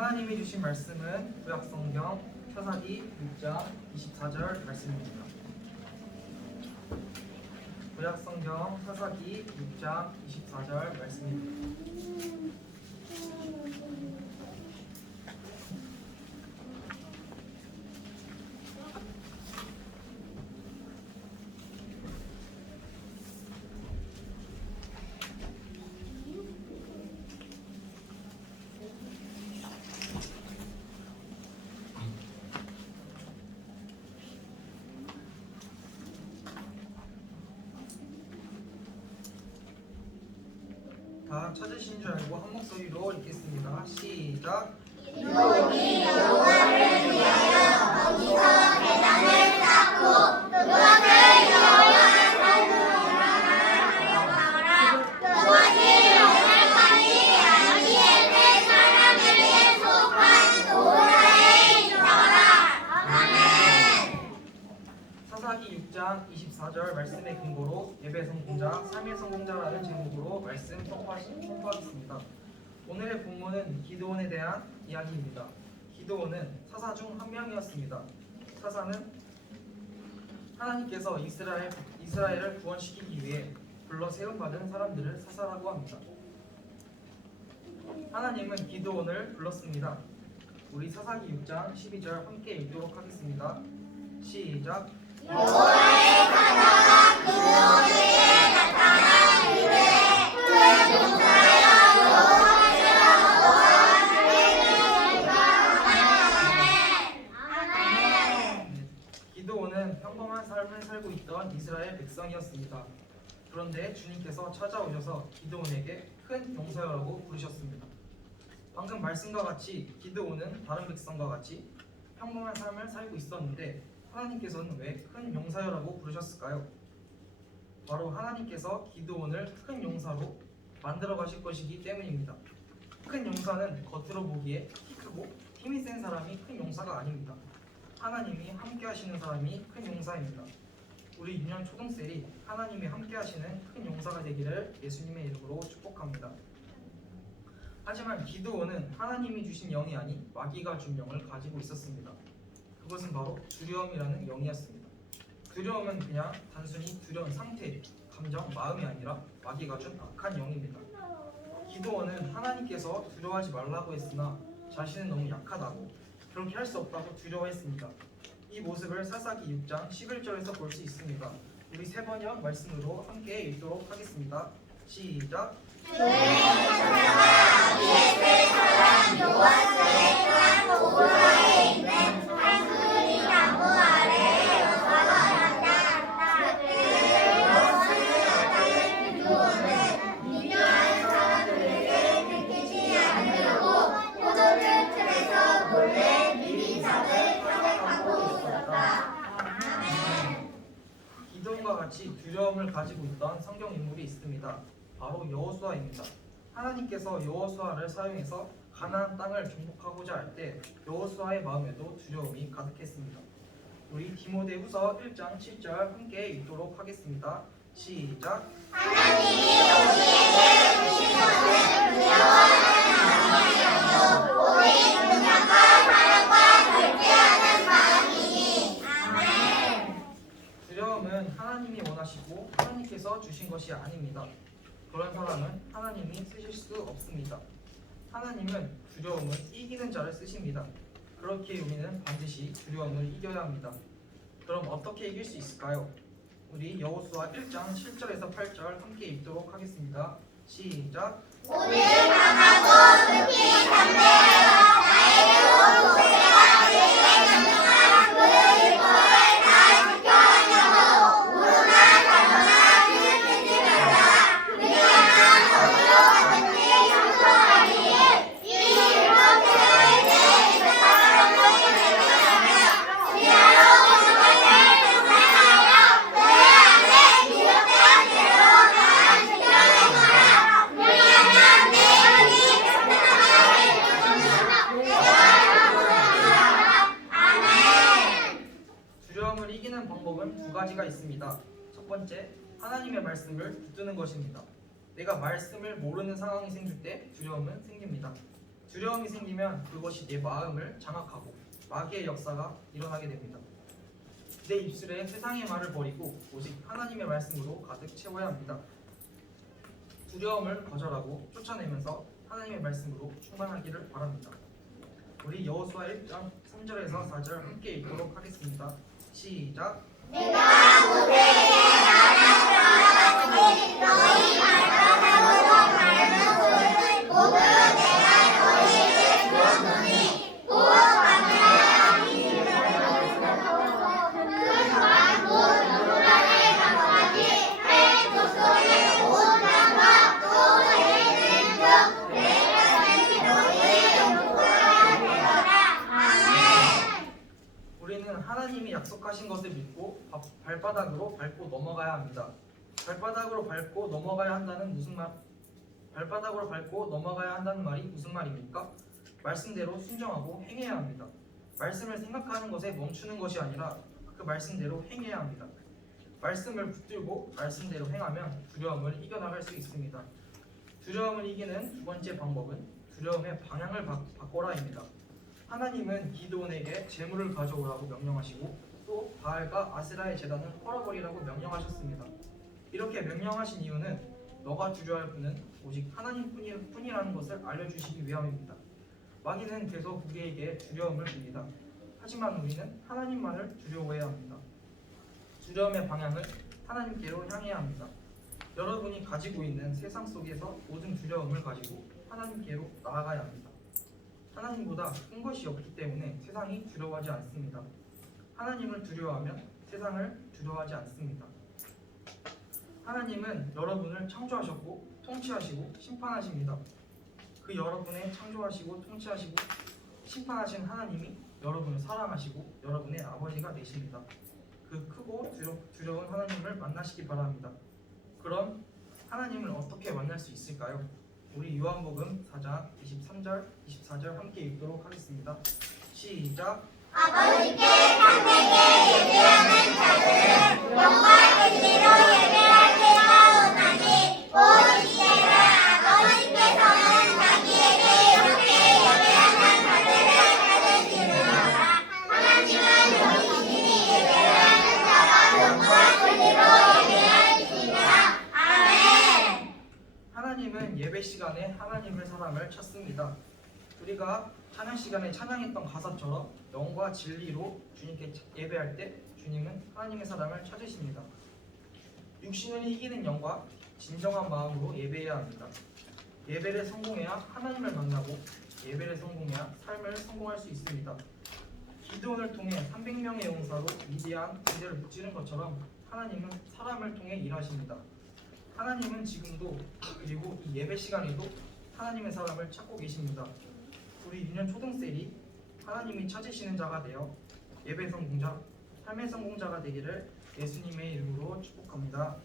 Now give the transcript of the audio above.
하나님이 주신 말씀은 구약성경 사사기 6장 24절 말씀입니다. 구약성경 사사기 6장 24절 말씀입니다. 다 찾으신 줄 알고 한 목소리로 읽겠습니다. 시작. 기도원이 여호와를 위하여 거기서 제단을 쌓고 그것을 여호와의 산으로 나가라. 그것이 오늘까지 아비에셀 사람에게 속한 노라에 있어라. 아멘. 사사기 6장 24절 말씀의 근거로 예배 성공자, 3일 성공자라는 제목으로 말씀 선포하겠습니다. 오늘의 본문은 기드온에 대한 이야기입니다. 기드온은 사사 중 한 명이었습니다. 사사는 하나님께서 이스라엘을 구원시키기 위해 불러 세움받은 사람들을 사사라고 합니다. 하나님은 기드온을 불렀습니다. 우리 사사기 6장 12절 함께 읽도록 하겠습니다. 시작. 여호와의 사자가 기드온에게 나타나 이르되 그의 용사여 여호와께서 너와 그에게 아멘. 기드온은 평범한 삶을 살고 있던 이스라엘 백성이었습니다. 그런데 주님께서 찾아오셔서 기드온에게 큰 용사여라고 부르셨습니다. 방금 말씀과 같이 기드온은 다른 백성과 같이 평범한 삶을 살고 있었는데 하나님께서는 왜 큰 용사여라고 부르셨을까요? 바로 하나님께서 기드온을 큰 용사로 만들어 가실 것이기 때문입니다. 큰 용사는 겉으로 보기에 키 크고 힘이 센 사람이 큰 용사가 아닙니다. 하나님이 함께 하시는 사람이 큰 용사입니다. 우리 유년 초등생이 하나님이 함께 하시는 큰 용사가 되기를 예수님의 이름으로 축복합니다. 하지만 기드온은 하나님이 주신 영이 아닌 마귀가 준 영을 가지고 있었습니다. 그것은 바로 두려움이라는 영이었습니다. 두려움은 그냥 단순히 두려운 상태, 감정, 마음이 아니라 마귀가 준 악한 영입니다. 기드온은 하나님께서 두려워하지 말라고 했으나 자신은 너무 약하다고 그렇게 할 수 없다고 두려워했습니다. 이 모습을 사사기 6장 11절에서 볼 수 있습니다. 우리 세 번역 말씀으로 함께 읽도록 하겠습니다. 시작. 그의 천사가 아비에셀 사람 요아스의 땅 오라에 있는 한수리 나무 아래에 와서 앉았다. 그때 요아스의 아들 기드온은 미디안 사람들에게 들키지 않으려고 포도주 틀에서 몰래 미리잡을 타격하고 있었다. 아멘. 기드온과 같이 두려움을 가지고 있던 성경 인물이 있습니다. 바로 여호수아입니다. 하나님께서 여호수아를 사용해서 가나안 땅을 정복하고자 할 때 여호수아의 마음에도 두려움이 가득했습니다. 우리 디모데후서 1장 7절 함께 읽도록 하겠습니다. 시작. 하나님이 우리에게 주신 것은 두려워하는 마음이 아니요 오직 분양과 사랑과 절제하는 마음이니. 아멘. 두려움은 하나님이 원하시고 하나님께서 주신 것이 아닙니다. 그런 사람은 하나님이 쓰실 수 없습니다. 하나님은 두려움을 이기는 자를 쓰십니다. 그렇기에 우리는 반드시 두려움을 이겨야 합니다. 그럼 어떻게 이길 수 있을까요? 우리 여호수아 1장 7절에서 8절 함께 읽도록 하겠습니다. 시작. 오늘 강하고 급히 담대하여 나에게로 모세가 그에게 명령한 그 율법을 다 지켜 하려고 우로나 가거나 뒤를 말라. 그리하면 어디로 가든지 형통하리니 이 율법책을 내 입에 달아놓고 맹세하며 주야로 모든 것을 정상하여 그 안에 기록된 대로 다 지켜 행하라. 그리하면 내 영이 평안하게 되며 내가 영원하리라. 아멘. 두려움을 이기는 방법은 두 가지가 있습니다. 첫 번째, 하나님의 말씀을 붙드는 것입니다. 내가 말씀을 모르는 상황이 생길 때 두려움은 생깁니다. 두려움이 생기면 그것이 내 마음을 장악하고 마귀의 역사가 일어나게 됩니다. 내 입술에 세상의 말을 버리고 오직 하나님의 말씀으로 가득 채워야 합니다. 두려움을 거절하고 쫓아내면서 하나님의 말씀으로 충만하기를 바랍니다. 우리 여호수아 1장 3절에서 4절 함께 읽도록 하겠습니다. 시작. 내가 모세에게 말하노니 너희 발바닥으로 밟는 곳은 모두 내가 너희에게 주었노니 곧 가나안 그만 곧 요단의 강까지 해 족속의 온 땅과 또 너희는 즉 내가 다시 너희의 영광을 되어라. 아멘. 우리는 하나님이 약속하신 것을 믿고 발바닥으로 밟고 넘어가야 합니다. 발바닥으로 밟고 넘어가야 한다는 발바닥으로 밟고 넘어가야 한다는 말이 무슨 말입니까? 말씀대로 순종하고 행해야 합니다. 말씀을 생각하는 것에 멈추는 것이 아니라 그 말씀대로 행해야 합니다. 말씀을 붙들고 말씀대로 행하면 두려움을 이겨나갈 수 있습니다. 두려움을 이기는 두 번째 방법은 두려움의 방향을 바꿔라입니다. 하나님은 기드온에게 재물을 가져오라고 명령하시고 또 바알과 아세라의 제단을 헐어버리라고 명령하셨습니다. 이렇게 명령하신 이유는 너가 두려워할 분은 오직 하나님뿐이라는 것을 알려주시기 위함입니다. 마귀는 계속 우리에게 두려움을 줍니다. 하지만 우리는 하나님만을 두려워해야 합니다. 두려움의 방향을 하나님께로 향해야 합니다. 여러분이 가지고 있는 세상 속에서 모든 두려움을 가지고 하나님께로 나아가야 합니다. 하나님보다 큰 것이 없기 때문에 세상이 두려워하지 않습니다. 하나님을 두려워하면 세상을 두려워하지 않습니다. 하나님은 여러분을 창조하셨고 통치하시고 심판하십니다. 그 여러분의 창조하시고 통치하시고 심판하신 하나님이 여러분을 사랑하시고 여러분의 아버지가 되십니다. 그 크고 두려운 하나님을 만나시기 바랍니다. 그럼 하나님을 어떻게 만날 수 있을까요? 우리 요한복음 4장 23절, 24절 함께 읽도록 하겠습니다. 시작. 아버지께 참되게 예배하는 자들은 영광 진리로 예배할 때가 오나니 곧 이제라. 아버지께서는 자기에게 이렇게 예배하는 자들을 찾으시느니라. 하나님은 정신이 예배하는 자가 영광 진리로 예배하시니라. 아멘. 하나님은 예배 시간에 하나님을 사람을 찾습니다. 우리가 찬양 시간에 찬양했던 가사처럼 영과 진리로 주님께 예배할 때 주님은 하나님의 사람을 찾으십니다. 육신을 이기는 영과 진정한 마음으로 예배해야 합니다. 예배를 성공해야 하나님을 만나고 예배를 성공해야 삶을 성공할 수 있습니다. 기드온을 통해 300명의 용사로 위대한 군대를 무찌른 것처럼 하나님은 사람을 통해 일하십니다. 하나님은 지금도 그리고 이 예배 시간에도 하나님의 사람을 찾고 계십니다. 우리 유년 초등생이 하나님이 찾으시는 자가 되어 예배 성공자, 삶의 성공자가 되기를 예수님의 이름으로 축복합니다.